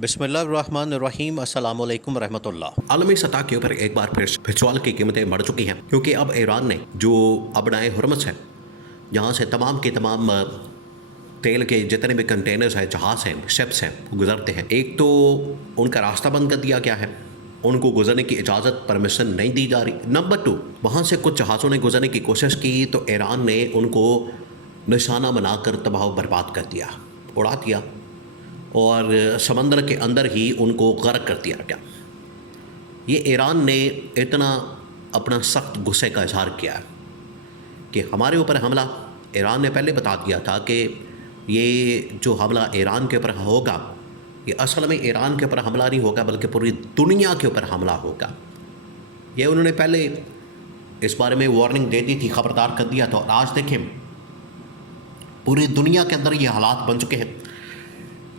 बिस्मिल्लाहिर्रहमानिर्रहीम अस्सलाम वालेकुम रहमतुल्लाह। आलमी सतह के ऊपर एक बार फिर पेट्रोल की कीमतें बढ़ चुकी हैं क्योंकि अब ईरान ने जो अबनाए हुर्मुज़ है, जहाँ से तमाम के तमाम तेल के जितने भी कंटेनर्स हैं, जहाज़ हैं, शिप्स हैं, वो गुजरते हैं। एक तो उनका रास्ता बंद कर दिया गया है, उनको गुजरने की इजाज़त परमिशन नहीं दी जा रही। नंबर 2, वहाँ से कुछ जहाज़ों ने गुजरने की कोशिश की तो ईरान ने उनको निशाना बनाकर तबाह बर्बाद कर दिया, उड़ा दिया और समंदर के अंदर ही उनको गर्क कर दिया गया। ये ईरान ने इतना अपना सख्त गुस्से का इजहार किया है कि हमारे ऊपर हमला, ईरान ने पहले बता दिया था कि ये जो हमला ईरान के ऊपर होगा, ये असल में ईरान के ऊपर हमला नहीं होगा बल्कि पूरी दुनिया के ऊपर हमला होगा। ये उन्होंने पहले इस बारे में वार्निंग दे दी थी, खबरदार कर दिया था। और आज देखें पूरी दुनिया के अंदर ये हालात बन चुके हैं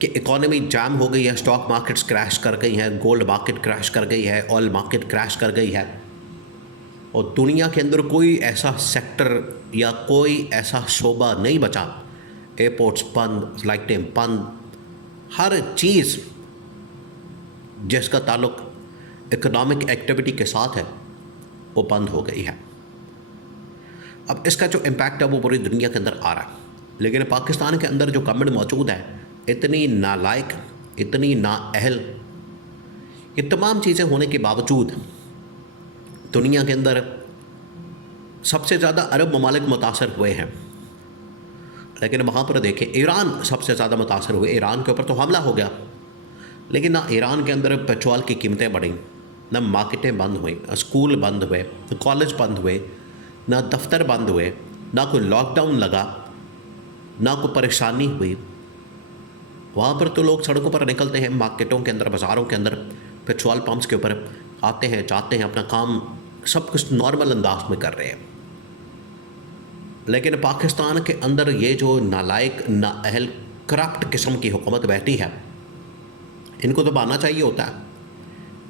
कि इकॉनमी जैम हो गई है, स्टॉक मार्केट्स क्रैश कर गई हैं, गोल्ड मार्केट क्रैश कर गई है, ऑयल मार्केट क्रैश कर गई है और दुनिया के अंदर कोई ऐसा सेक्टर या कोई ऐसा शोबा नहीं बचा। एयरपोर्ट्स बंद, फ्लाइटें बंद, हर चीज़ जिसका ताल्लुक इकोनॉमिक एक्टिविटी के साथ है वो बंद हो गई है। अब इसका जो इम्पैक्ट है वो पूरी दुनिया के अंदर आ रहा है, लेकिन पाकिस्तान के अंदर जो गवर्नमेंट मौजूद है इतनी नालायक, इतनी नाअहल, ये तमाम चीज़ें होने के बावजूद दुनिया के अंदर सबसे ज़्यादा अरब ममालिक मुतासर हुए हैं। लेकिन वहाँ पर देखें ईरान सबसे ज़्यादा मुतासर हुए। ईरान के ऊपर तो हमला हो गया, लेकिन ना ईरान के अंदर पेट्रोल की कीमतें बढ़ी, ना मार्केटें बंद हुई, स्कूल बंद हुए, कॉलेज बंद हुए, ना दफ्तर बंद हुए, ना कोई लॉकडाउन लगा, ना कोई परेशानी हुई। वहाँ पर तो लोग सड़कों पर निकलते हैं, मार्केटों के अंदर, बाज़ारों के अंदर, पेट्रोल पंप्स के ऊपर आते हैं, जाते हैं, अपना काम सब कुछ नॉर्मल अंदाज में कर रहे हैं। लेकिन पाकिस्तान के अंदर ये जो नालायक, नाअहल, करप्ट किस्म की हुकूमत बैठी है, इनको तो बहाना चाहिए होता है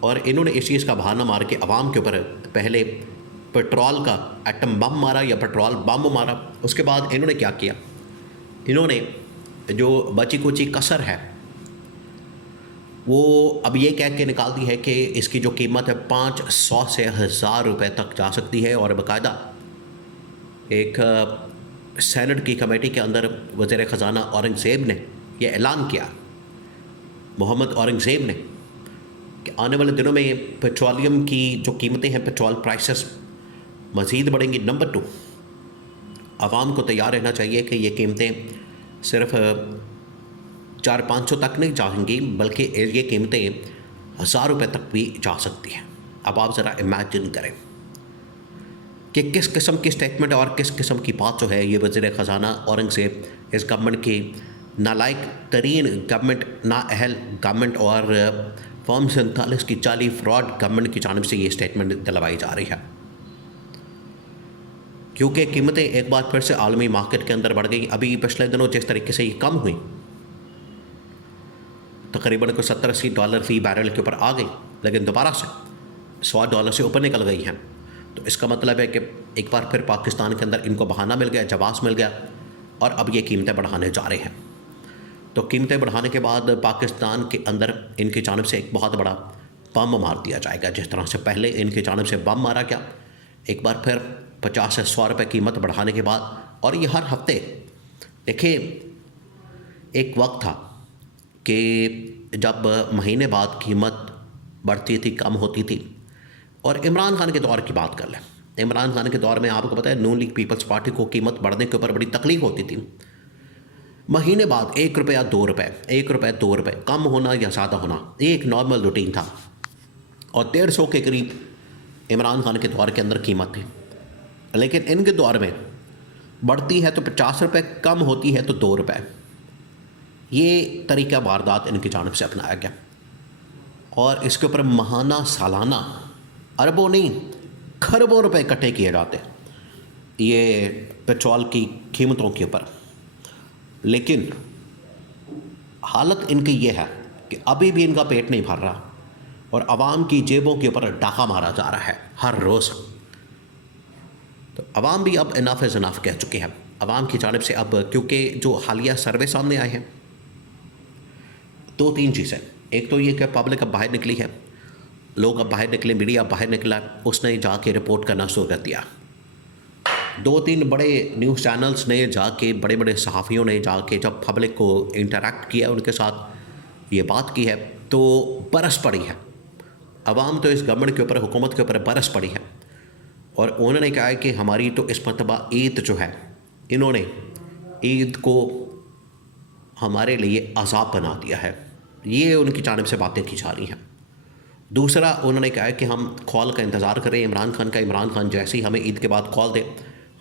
और इन्होंने इस चीज़ का बहाना मार के अवाम के ऊपर पहले पेट्रोल का एटम बम मारा या पेट्रोल बम मारा। उसके बाद इन्होंने क्या किया, इन्होंने जो बची कुची कसर है वो अब ये कह के निकाल दी है कि इसकी जो कीमत है 500 से 1000 रुपये तक जा सकती है। और बाकायदा एक सेनेट की कमेटी के अंदर वज़ीर ख़जाना औरंगज़ेब ने यह ऐलान किया, मोहम्मद औरंगज़ेब ने, कि आने वाले दिनों में पेट्रोलियम की जो कीमतें हैं, पेट्रोल प्राइसेस मज़ीद बढ़ेंगी। नंबर 2, आवाम को तैयार रहना चाहिए कि ये कीमतें सिर्फ 400-500 तक नहीं जाएंगी बल्कि ये कीमतें 1000 रुपये तक भी जा सकती हैं। अब आप ज़रा इमेजिन करें कि किस किस्म की स्टेटमेंट और किस किस्म की बात जो है ये वज़ीर ख़जाना औरंगज़ेब, इस गवर्नमेंट की नालायक तरीन गवर्नमेंट, नाअहल गवर्नमेंट और फॉर्म 47 की चाली फ्रॉड गवर्नमेंट की जानिब से ये स्टेटमेंट दिलवाई जा रही है। क्योंकि कीमतें एक बार फिर से आलमी मार्केट के अंदर बढ़ गई। अभी पिछले दिनों जिस तरीके से ये कम हुई, तकरीबन को $70-80 फ़ी बैरल के ऊपर आ गई, लेकिन दोबारा से $100 से ऊपर निकल गई हैं। तो इसका मतलब है कि एक बार फिर पाकिस्तान के अंदर इनको बहाना मिल गया, जवाब मिल गया और अब ये कीमतें बढ़ाने जा रहे हैं। तो कीमतें बढ़ाने के बाद पाकिस्तान के अंदर इनकी जानिब से एक बहुत बड़ा बम मार दिया जाएगा। जिस तरह से पहले इनकी जानिब से बम मारा गया, एक बार फिर 50 से 100 रुपये कीमत बढ़ाने के बाद। और ये हर हफ्ते, देखिए एक वक्त था कि जब महीने बाद कीमत बढ़ती थी, कम होती थी। और इमरान खान के दौर की बात कर लें, इमरान खान के दौर में आपको पता है नून लीग पीपल्स पार्टी को कीमत बढ़ने के ऊपर बड़ी तकलीफ होती थी। महीने बाद 1 रुपया 2 रुपये, 1 रुपये 2 रुपये, कम होना या ज़्यादा होना, ये एक नॉर्मल रूटीन था। और 150 के करीब इमरान खान के दौर के अंदर कीमत थी। लेकिन इनके दौर में बढ़ती है तो 50 रुपये, कम होती है तो 2 रुपये। ये तरीका वारदात इनकी जानिब से अपनाया गया और इसके ऊपर माहाना, सालाना अरबों नहीं खरबों रुपए इकट्ठे किए जाते ये पेट्रोल की कीमतों के ऊपर। लेकिन हालत इनकी ये है कि अभी भी इनका पेट नहीं भर रहा और आवाम की जेबों के ऊपर डाका मारा जा रहा है हर रोज़। तो आवाम भी अब इनाफ इज़ इनाफ कह चुके हैं। आवाम की जानिब से अब, क्योंकि जो हालिया सर्वे सामने आए हैं, 2-3 चीज़ें, एक तो ये कि पब्लिक अब बाहर निकली है, लोग अब बाहर निकले, मीडिया बाहर निकला, उसने जाके रिपोर्ट करना शुरू कर दिया। 2-3 बड़े न्यूज़ चैनल्स ने जाके, बड़े बड़े सहाफ़ियों ने जाके जब पब्लिक को इंटरेक्ट किया, उनके साथ ये बात की है, तो बरस पड़ी है। अवाम तो इस गवर्नमेंट के ऊपर, हुकूमत के ऊपर बरस पड़ी है। और उन्होंने कहा है कि हमारी तो इस मरतबा ईद जो है, इन्होंने ईद को हमारे लिए अज़ाब बना दिया है। ये उनकी जानिब से बातें की जा रही हैं। दूसरा, उन्होंने कहा है कि हम कॉल का इंतज़ार करें इमरान खान का। इमरान खान जैसे ही हमें ईद के बाद कॉल दे,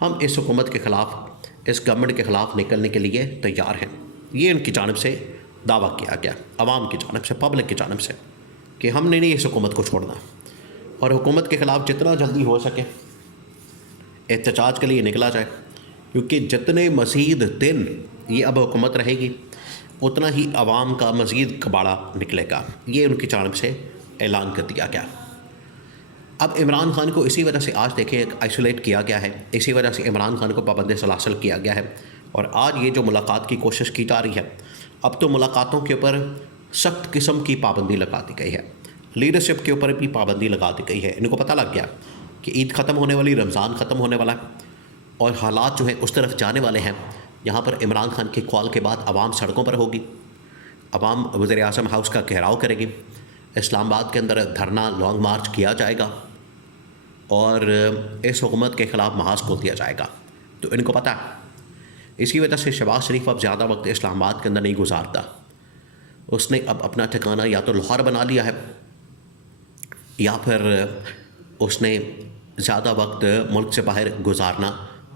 हम इस हुकूमत के ख़िलाफ़, इस गवर्नमेंट के ख़िलाफ़ निकलने के लिए तैयार हैं। ये उनकी जानिब से दावा किया गया, अवाम की जानिब से, पब्लिक की जानिब से, कि हमने नहीं इस हुकूमत को छोड़ना और हुकूमत के ख़िलाफ़ जितना जल्दी हो सके एहतजाज के लिए निकला जाए, क्योंकि जितने मज़ीद दिन ये अब हुकूमत रहेगी उतना ही अवाम का मज़ीद कबाड़ा निकलेगा। ये उनकी जानिब से ऐलान कर दिया गया। अब इमरान खान को इसी वजह से आज देखें आइसोलेट किया गया है, इसी वजह से इमरान खान को पाबंद सलासल किया गया है। और आज ये जो मुलाकात की कोशिश की जा रही है, अब तो मुलाकातों के ऊपर सख्त किस्म की पाबंदी लगा दी गई है, लीडरशिप के ऊपर भी पाबंदी लगा दी गई है। इनको पता लग गया कि ईद ख़त्म होने वाली, रमज़ान ख़त्म होने वाला है और हालात जो हैं उस तरफ जाने वाले हैं। यहाँ पर इमरान खान की कॉल के बाद अवाम सड़कों पर होगी, अवाम वज़ीर-ए-आज़म हाउस का घेराव करेगी, इस्लामाबाद के अंदर धरना, लॉन्ग मार्च किया जाएगा और इस हुकूमत के ख़िलाफ़ महाज खोल दिया जाएगा। तो इनको पता है, इसी वजह से शहबाज शरीफ अब ज़्यादा वक्त इस्लामाबाद के अंदर नहीं गुजारता। उसने अब अपना ठिकाना या तो लाहौर बना लिया है या फिर उसने ज़्यादा वक्त मुल्क से बाहर गुजारना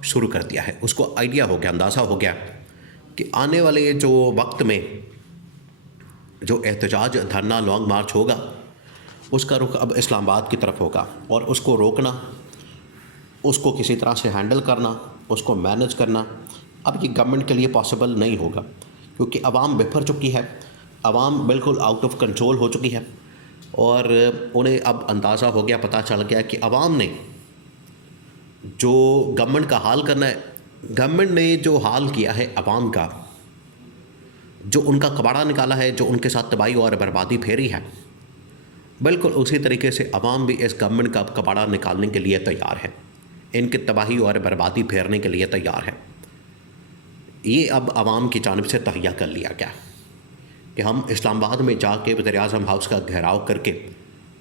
शुरू कर दिया है। उसको आइडिया हो गया, अंदाज़ा हो गया कि आने वाले जो वक्त में जो एहतजाज, धरना, लॉन्ग मार्च होगा, उसका रुख अब इस्लामाबाद की तरफ होगा और उसको रोकना, उसको किसी तरह से हैंडल करना, उसको मैनेज करना अब ये गवर्नमेंट के लिए पॉसिबल नहीं होगा, क्योंकि अवाम बिफर चुकी है, अवाम बिल्कुल आउट ऑफ कंट्रोल हो चुकी है और उन्हें अब अंदाज़ा हो गया, पता चल गया कि अवाम ने जो गवर्नमेंट का हाल करना है, गवर्नमेंट ने जो हाल किया है अवाम का, जो उनका कबाड़ा निकाला है, जो उनके साथ तबाही और बर्बादी फेरी है, बिल्कुल उसी तरीके से अवाम भी इस गवर्नमेंट का कबाड़ा निकालने के लिए तैयार है, इनकी तबाही और बर्बादी फेरने के लिए तैयार है। ये अब अवाम की जानिब से तहैया कर लिया गया कि हम इस्लामाबाद में जाके वज़ीर-ए-आज़म हाउस का घेराव करके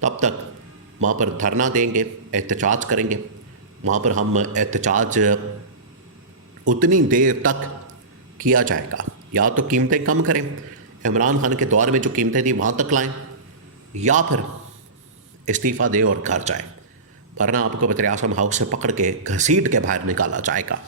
तब तक वहाँ पर धरना देंगे, एहतजाज करेंगे। वहाँ पर हम एहतजाज उतनी देर तक किया जाएगा, या तो कीमतें कम करें, इमरान खान के दौर में जो कीमतें थी वहाँ तक लाएं, या फिर इस्तीफ़ा दें और घर जाएं, वरना आपको वज़ीर-ए-आज़म हाउस से पकड़ के घसीट के बाहर निकाला जाएगा।